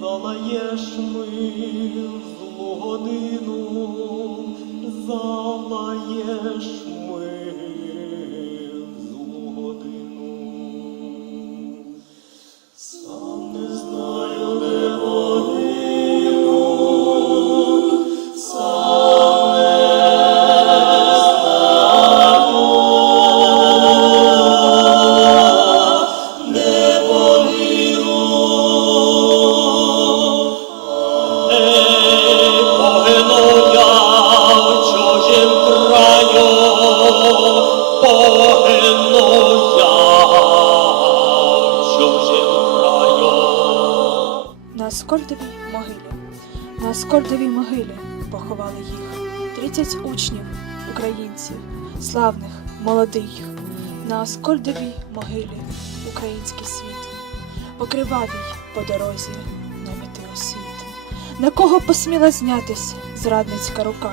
залаєш ми злу годину, залаєш ми Аскольдовій могилі. На Аскольдовій могилі поховали їх 30 учнів, українців, славних, молодих. На Аскольдовій могилі український світ, покривавій по дорозі намітив світ. На кого посміла знятись зрадницька рука?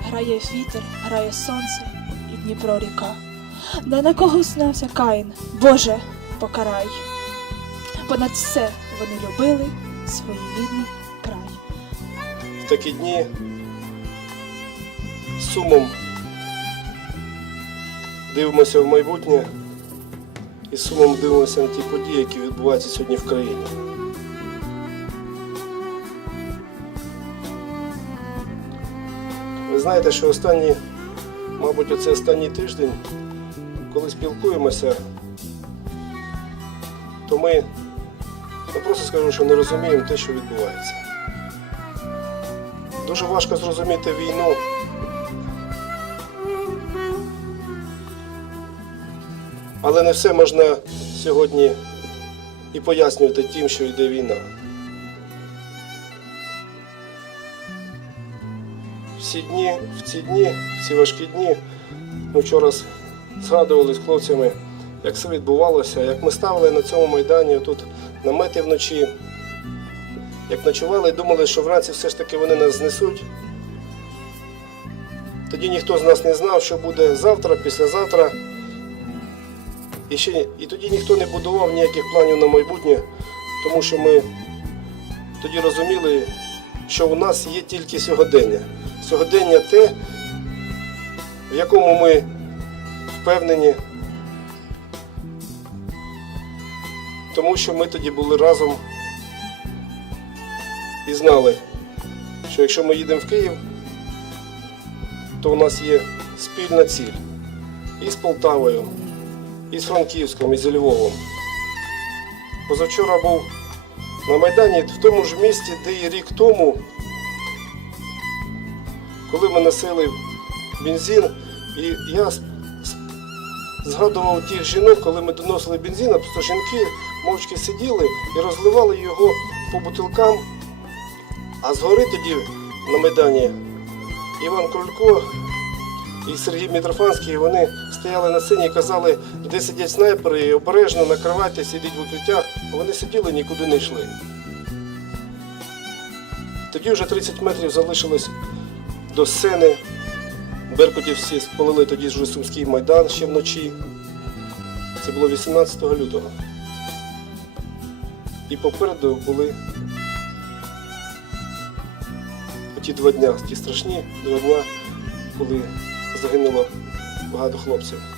Грає вітер, грає сонце і Дніпро ріка. Да на кого знався Каїн? Боже, покарай! Понад все вони любили свій рідний край. в такі дні сумом дивимося в майбутнє і сумом дивимося на ті події, які відбуваються сьогодні в країні. Ви знаєте, що останні, мабуть, оце останній тиждень, коли спілкуємося, то ми, я просто скажу, що не розуміємо те, що відбувається. Дуже важко зрозуміти війну. Але не все можна сьогодні і пояснювати тим, що йде війна. Всі дні, в ці дні, в ці важкі дні, ми вчора згадували з хлопцями, як все відбувалося, як ми ставили на цьому майдані тут намети вночі, як ночували і думали, що вранці все ж таки вони нас знесуть. Тоді ніхто з нас не знав, що буде завтра, післязавтра. І, ще, і тоді ніхто не будував ніяких планів на майбутнє, тому що ми тоді розуміли, що у нас є тільки сьогодення. Сьогодення те, в якому ми впевнені, тому що ми тоді були разом і знали, що якщо ми їдемо в Київ, то у нас є спільна ціль і з Полтавою, і з Франківськом, і з Львовом. Позавчора був на Майдані в тому ж місці, де і рік тому, коли ми носили бензин, і я згадував тих жінок, коли ми доносили бензин, а просто жінки мовчки сиділи і розливали його по бутилкам. А згори тоді на Майдані Іван Крулько і Сергій Мітрофанський вони стояли на сцені і казали, де сидять снайпери, і обережно накривайте, сидіть в укриттях. Вони сиділи, нікуди не йшли. Тоді вже 30 метрів залишилось до сцени. Беркутів всі спалили тоді вже Сумський майдан ще вночі. Це було 18 лютого. І попереду були ті два дня, ті страшні два дня, коли загинуло багато хлопців.